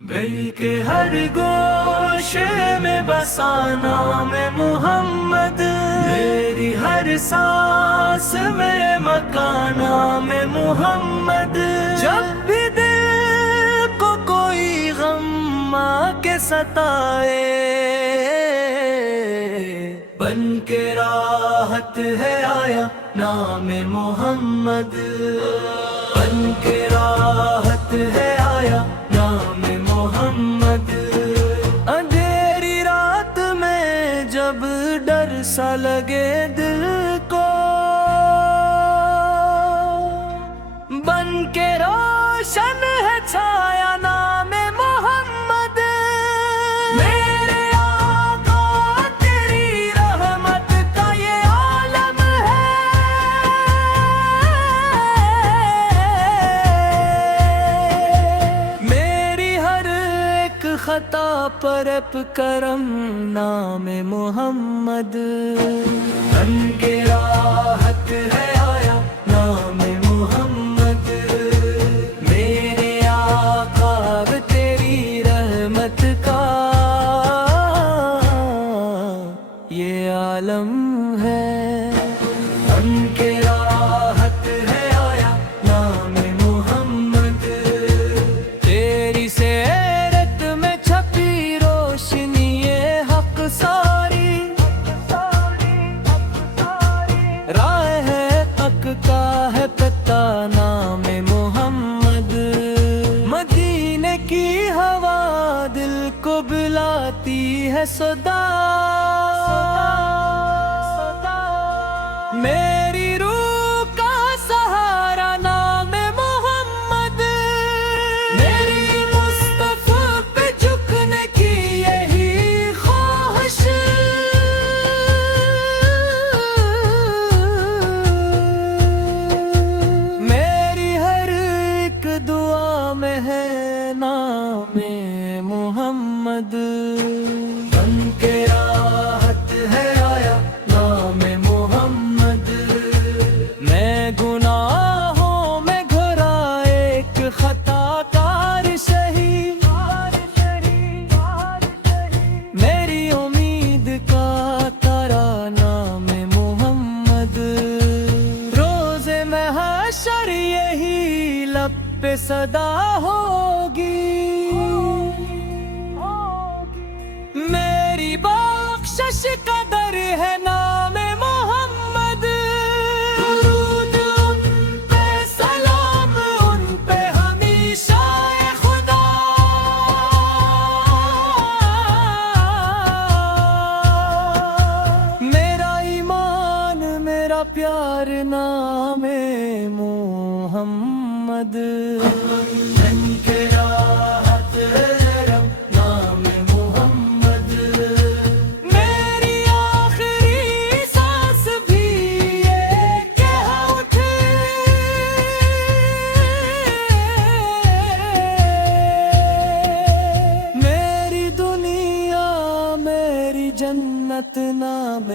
بلکہ ہر گوشے میں بسا نام محمد، میری ہر سانس میں مکان نام محمد۔ جب بھی دل کو کوئی غم آ کے ستائے، بن کے راحت ہے آیا نام محمد، بن کے راحت ہے آیا نام محمد۔ اندھیری رات میں جب ڈر سا لگے دل کو، بن کے روشن ہے چھایا نام محمد۔ میرے آقا تیری رحمت کا یہ عالم ہے، میری ہر ایک خطا پر اب کرم نام محمد۔ بن کے راحت ہے آیا نام محمد، میرے آقا تیری رحمت کا یہ عالم ہے۔ بن کے راحت ہے آیا نام محمد، تیری سیرت میں چھپی روشنی حق ساری، راہ حق کا ہے پتہ نام محمد۔ مدینے کی ہوا دل کو بلاتی ہے صدا، میری روح کا سہارا نام محمد۔ میری مصطفیٰ پہ جھکنے کی یہی خواہش، میری ہر ایک دعا میں ہے نام محمد۔ بن کے راحت ہے آیا نام محمد، میں گناہوں میں گھرا ایک خطا کار شہی، میری امید کا تارا نام محمد۔ روز محشر یہی لب پہ صدا ہوگی، میری بخشش کا در ہے نام محمد۔ درود ان پہ، سلام ان پہ ہمیشہ اے خدا، میرا ایمان میرا پیار نام محمد۔ بن کے راحت ہے رب نام محمد، میری آخری سانس بھی یہ کہہ اٹھے، میری دنیا میری جنت نام